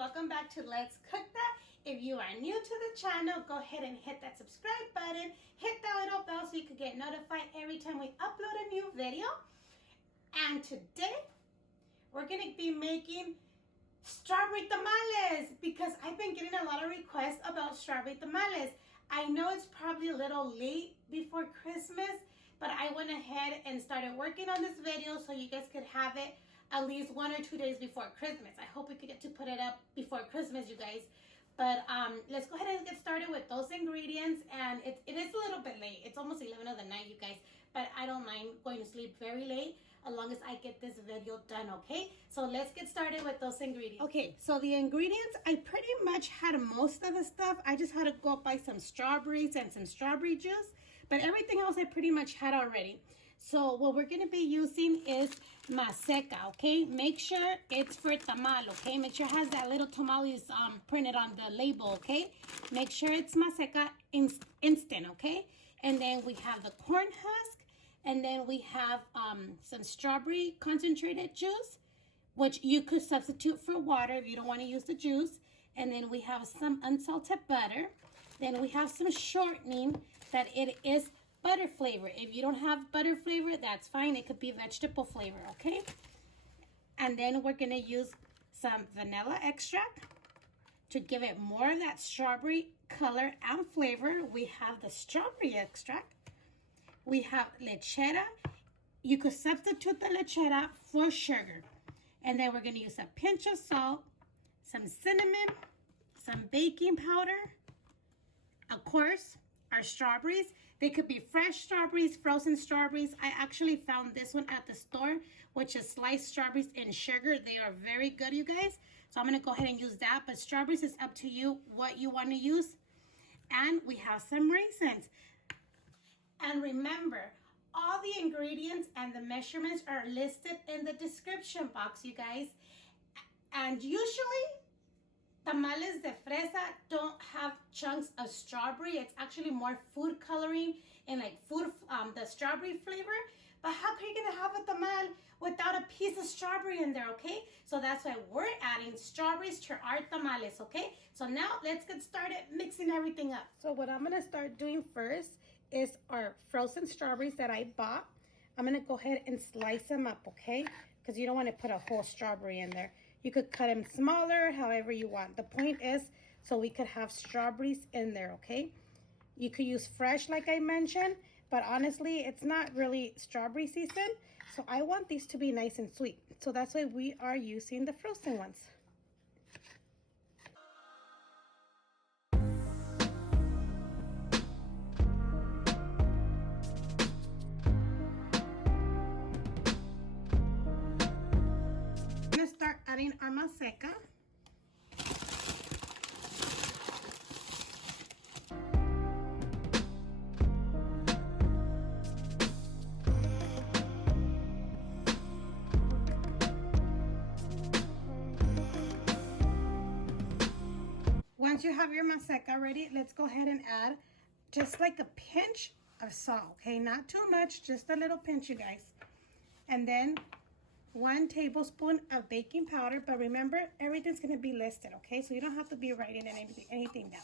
welcome back to Let's Cook That. If you are new to the channel, go ahead and hit that subscribe button, hit that little bell so you can get notified every time we upload a new video. And today we're gonna be making strawberry tamales because I've been getting a lot of requests about strawberry tamales. I know it's probably a little late before Christmas, but I went ahead and started working on this video so you guys could have it at least 1 or 2 days before Christmas. I hope we could get to put it up before Christmas, you guys. But let's go ahead and get started with those ingredients. And it is a little bit late. It's almost 11 of the night, you guys. But I don't mind going to sleep very late as long as I get this video done, okay? So let's get started with those ingredients. Okay, so the ingredients, I pretty much had most of the stuff. I just had to go buy some strawberries and some strawberry juice. But everything else I pretty much had already. So what we're going to be using is maseca, okay? Make sure it's for tamal, okay? Make sure it has that little tamales printed on the label, okay? Make sure it's maseca instant, okay? And then we have the corn husk. And then we have some strawberry concentrated juice, which you could substitute for water if you don't want to use the juice. And then we have some unsalted butter. Then we have some shortening that it is butter flavor. If you don't have butter flavor, that's fine. It could be vegetable flavor, okay? And then we're going to use some vanilla extract to give it more of that strawberry color and flavor. We have the strawberry extract. We have lechera. You could substitute the lechera for sugar. And then we're going to use a pinch of salt, some cinnamon, some baking powder. Of course, our strawberries. They could be fresh strawberries, frozen strawberries. I actually found this one at the store, which is sliced strawberries and sugar. They are very good, you guys. So I'm going to go ahead and use that. But strawberries is up to you what you want to use. And we have some raisins. And remember, all the ingredients and the measurements are listed in the description box, you guys. And usually, tamales de fresa don't have chunks of strawberry. It's actually more food coloring and like the strawberry flavor. But how can you gonna have a tamal without a piece of strawberry in there, okay? So that's why we're adding strawberries to our tamales, okay? So now let's get started mixing everything up. So what I'm gonna start doing first is our frozen strawberries that I bought. I'm gonna go ahead and slice them up, okay? Because you don't want to put a whole strawberry in there. You could cut them smaller, however you want. The point is so we could have strawberries in there, okay? You could use fresh like I mentioned, but honestly, it's not really strawberry season. So I want these to be nice and sweet. So that's why we are using the frozen ones. Start adding our maseca. Once you have your maseca ready, let's go ahead and add just like a pinch of salt, okay? Not too much, just a little pinch, you guys. And then 1 tablespoon of baking powder, but remember, everything's going to be listed, okay? So you don't have to be writing anything down.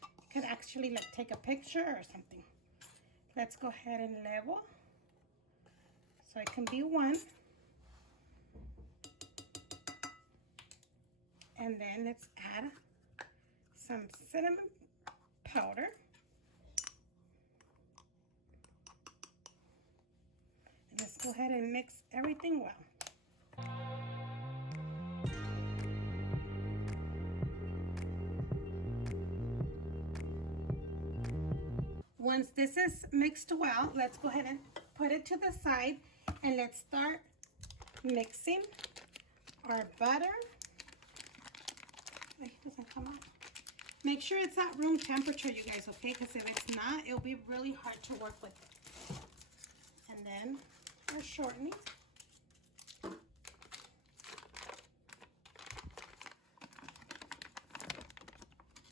You can actually like take a picture or something. Let's go ahead and level. So it can be 1. And then let's add some cinnamon powder. And let's go ahead and mix everything well. Once this is mixed well, let's go ahead and put it to the side and let's start mixing our butter. It doesn't come out. Make sure it's at room temperature, you guys, okay? Because if it's not, it'll be really hard to work with it. And then our shortening.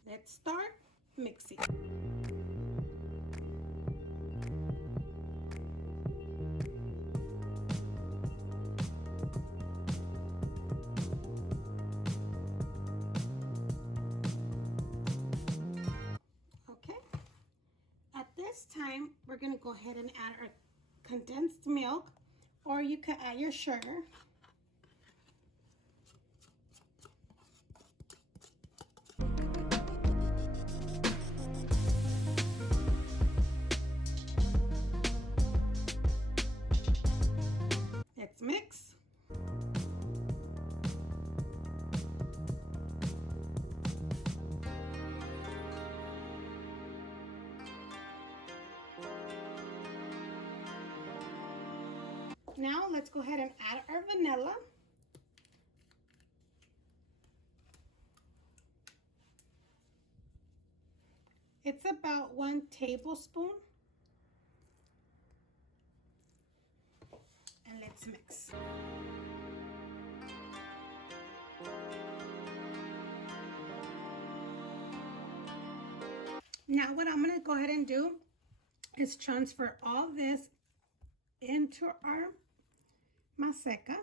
Let's start mixing. going to go ahead and add our condensed milk, or you could add your sugar. Let's mix. Now let's go ahead and add our vanilla. It's about 1 tablespoon. And let's mix. Now what I'm going to go ahead and do is transfer all this into our maseca.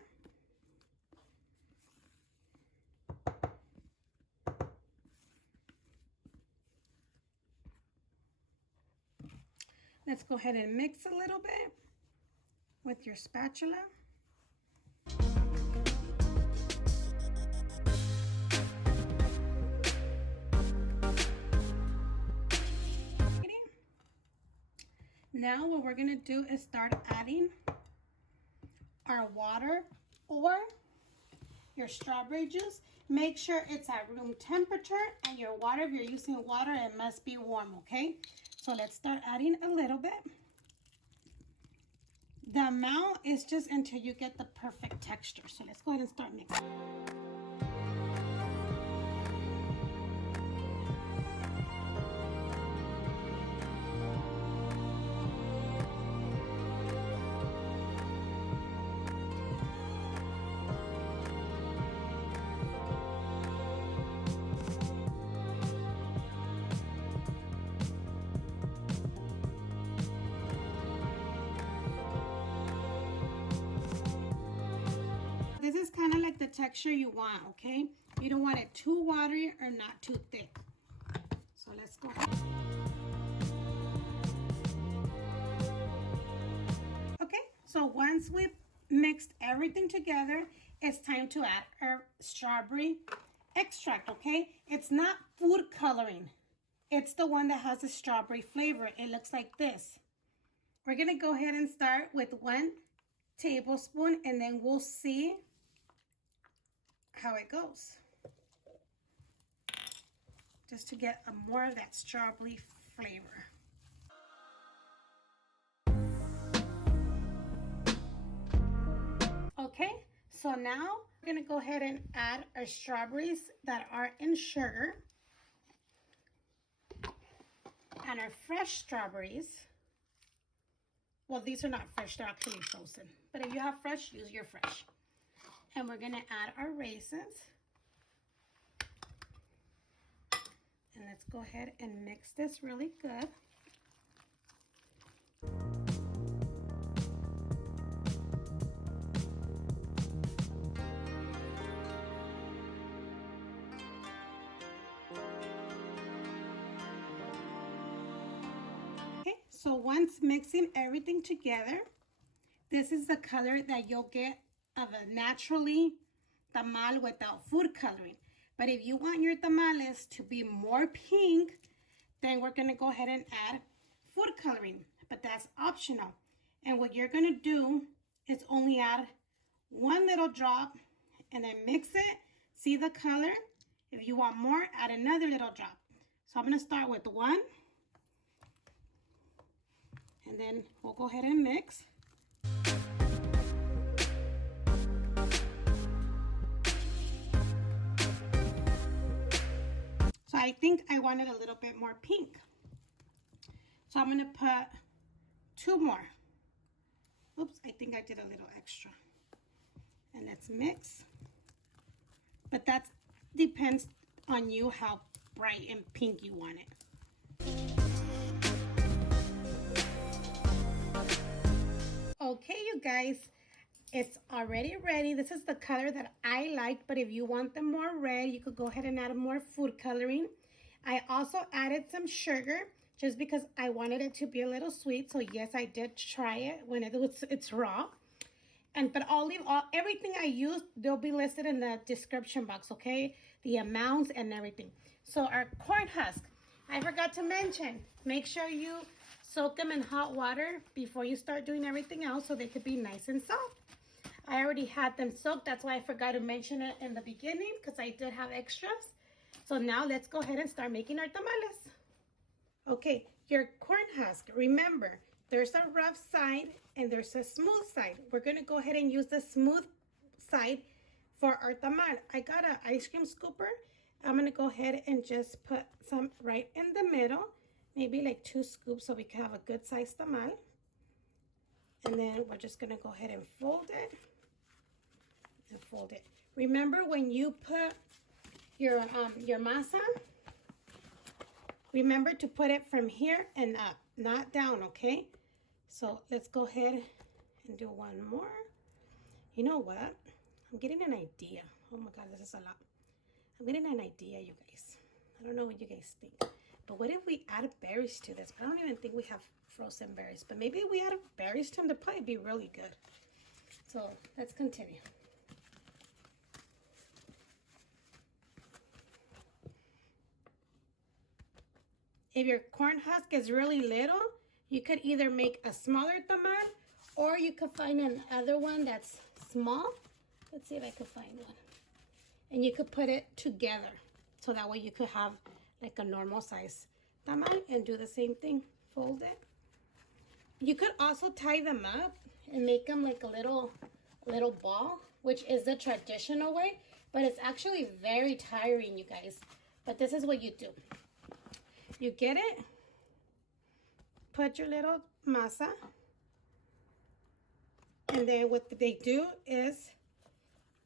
Let's go ahead and mix a little bit with your spatula. Now what we're going to do is start adding our water or your strawberry juice. Make sure it's at room temperature, and your water, if you're using water, it must be warm, okay? So let's start adding a little bit. The amount is just until you get the perfect texture. So let's go ahead and start mixing. This is kind of like the texture you want, okay? You don't want it too watery or not too thick. So let's go ahead. Okay, so once we've mixed everything together, it's time to add our strawberry extract, okay? It's not food coloring. It's the one that has the strawberry flavor. It looks like this. We're gonna go ahead and start with 1 tablespoon, and then we'll see how it goes, just to get more of that strawberry flavor. Okay, so now we're gonna go ahead and add our strawberries that are in sugar and our fresh strawberries. Well, these are not fresh, they're actually frozen, but if you have fresh, use your fresh. And we're gonna add our raisins. And let's go ahead and mix this really good. Okay, so once mixing everything together, this is the color that you'll get of a naturally tamal without food coloring. But if you want your tamales to be more pink, then we're gonna go ahead and add food coloring, but that's optional. And what you're gonna do is only add 1 little drop and then mix it, see the color. If you want more, add another little drop. So I'm gonna start with 1, and then we'll go ahead and mix. So I think I wanted a little bit more pink. So I'm gonna put 2 more. Oops, I think I did a little extra. And let's mix. But that depends on you how bright and pink you want it. Okay, you guys, it's already ready. This is the color that I like, but if you want them more red, you could go ahead and add more food coloring. I also added some sugar just because I wanted it to be a little sweet. So yes, I did try it when it's raw. But I'll leave everything I used, they'll be listed in the description box, okay? The amounts and everything. So our corn husk, I forgot to mention, make sure you soak them in hot water before you start doing everything else so they could be nice and soft. I already had them soaked. That's why I forgot to mention it in the beginning, because I did have extras. So now let's go ahead and start making our tamales. Okay, your corn husk, remember, there's a rough side and there's a smooth side. We're gonna go ahead and use the smooth side for our tamal. I got an ice cream scooper. I'm gonna go ahead and just put some right in the middle, maybe like 2 scoops so we can have a good sized tamal. And then we're just gonna go ahead and fold it and fold it. Remember, when you put your masa, remember to put it from here and up, not down, okay? So let's go ahead and do one more. You know what? I'm getting an idea. Oh my God, this is a lot. I'm getting an idea, you guys. I don't know what you guys think. But what if we add berries to this? I don't even think we have frozen berries. But maybe if we add berries to them, they'll probably be really good. So let's continue. If your corn husk is really little, you could either make a smaller tamal, or you could find another one that's small. Let's see if I could find one. And you could put it together. So that way you could have like a normal size tamal and do the same thing. Fold it. You could also tie them up and make them like a little ball, which is the traditional way. But it's actually very tiring, you guys. But this is what you do. You get it, put your little masa, and then what they do is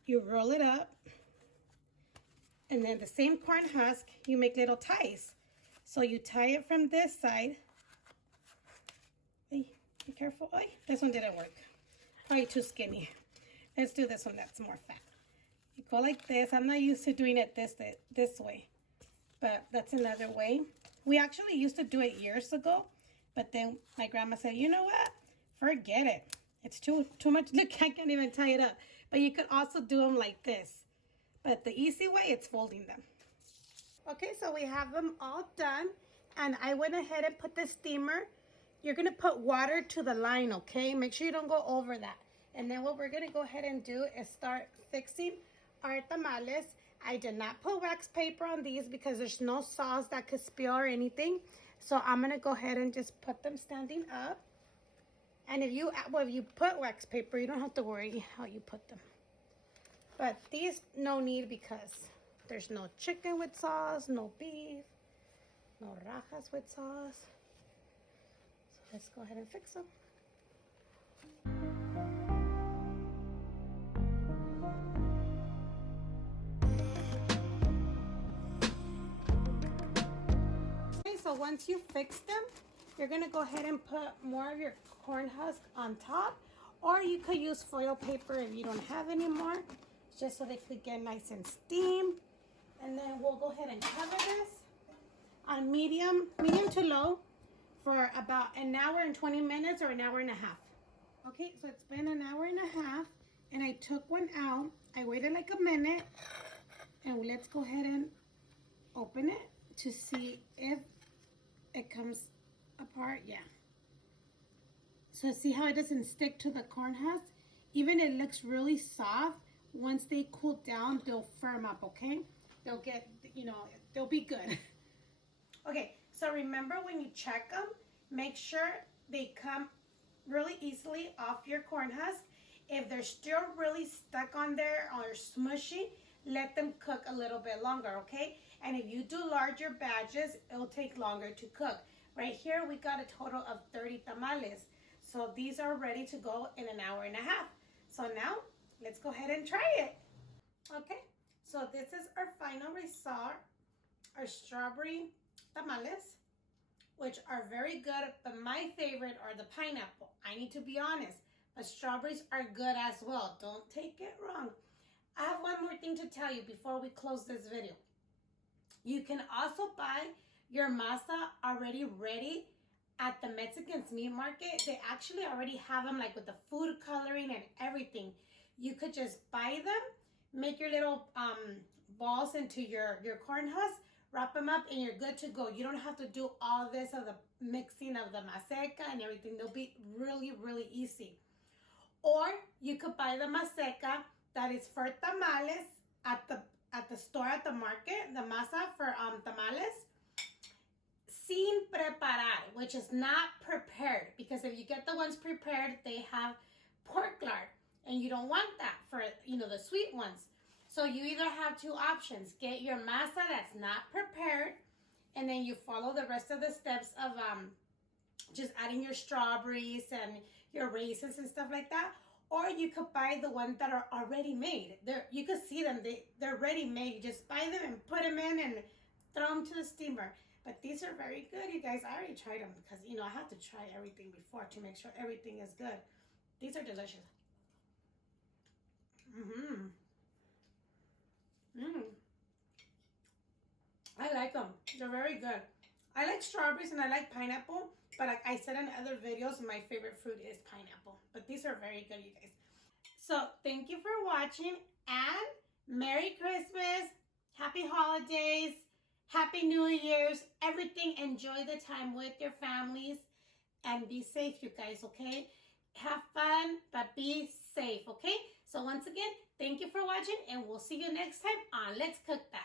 you roll it up, and then the same corn husk, you make little ties. So you tie it from this side. Hey, be careful. Oh, this one didn't work. Probably too skinny. Let's do this one that's more fat. You go like this. I'm not used to doing it this way, but that's another way. We actually used to do it years ago, but then my grandma said, you know what? Forget it. It's too much. Look, I can't even tie it up. But you could also do them like this. But the easy way, it's folding them. Okay, so we have them all done. And I went ahead and put the steamer. You're going to put water to the line, okay? Make sure you don't go over that. And then what we're going to go ahead and do is start fixing our tamales. I did not put wax paper on these because there's no sauce that could spill or anything. So I'm going to go ahead and just put them standing up. And if you put wax paper, you don't have to worry how you put them. But these, no need, because there's no chicken with sauce, no beef, no rajas with sauce. So let's go ahead and fix them. So once you fix them, you're going to go ahead and put more of your corn husk on top, or you could use foil paper if you don't have any more, just so they could get nice and steamed. And then we'll go ahead and cover this on medium to low for about an hour and 20 minutes or an hour and a half. Okay, so it's been an hour and a half, and I took one out. I waited like a minute, and let's go ahead and open it to see if it comes apart. Yeah. So see how it doesn't stick to the corn husk? Even it looks really soft. Once they cool down, they'll firm up, okay? They'll get, they'll be good. Okay, so remember, when you check them, make sure they come really easily off your corn husk. If they're still really stuck on there or smushy, let them cook a little bit longer, okay? And if you do larger batches, it'll take longer to cook. Right here, we got a total of 30 tamales. So these are ready to go in an hour and a half. So now, let's go ahead and try it. Okay, so this is our final result, our strawberry tamales, which are very good, but my favorite are the pineapple. I need to be honest, but strawberries are good as well. Don't take it wrong. I have one more thing to tell you before we close this video. You can also buy your masa already ready at the Mexican's meat market. They actually already have them like with the food coloring and everything. You could just buy them, make your little balls into your corn husk, wrap them up, and you're good to go. You don't have to do all this of the mixing of the maseca and everything. They'll be really, really easy. Or you could buy the maseca that is for tamales at the store, at the market, the masa for tamales, sin preparar, which is not prepared, because if you get the ones prepared, they have pork lard, and you don't want that for, you know, the sweet ones. So you either have two options: get your masa that's not prepared, and then you follow the rest of the steps of just adding your strawberries and your raisins and stuff like that. Or you could buy the ones that are already made. You could see them, they're ready made. You just buy them and put them in and throw them to the steamer. But these are very good, you guys. I already tried them because, you know, I have to try everything before to make sure everything is good. These are delicious. I like them. They're very good. I like strawberries and I like pineapple, but like I said in other videos, my favorite fruit is pineapple. But these are very good, you guys. So thank you for watching, and Merry Christmas, Happy Holidays, Happy New Year's, everything. Enjoy the time with your families and be safe, you guys, okay? Have fun, but be safe, okay? So once again, thank you for watching, and we'll see you next time on Let's Cook That.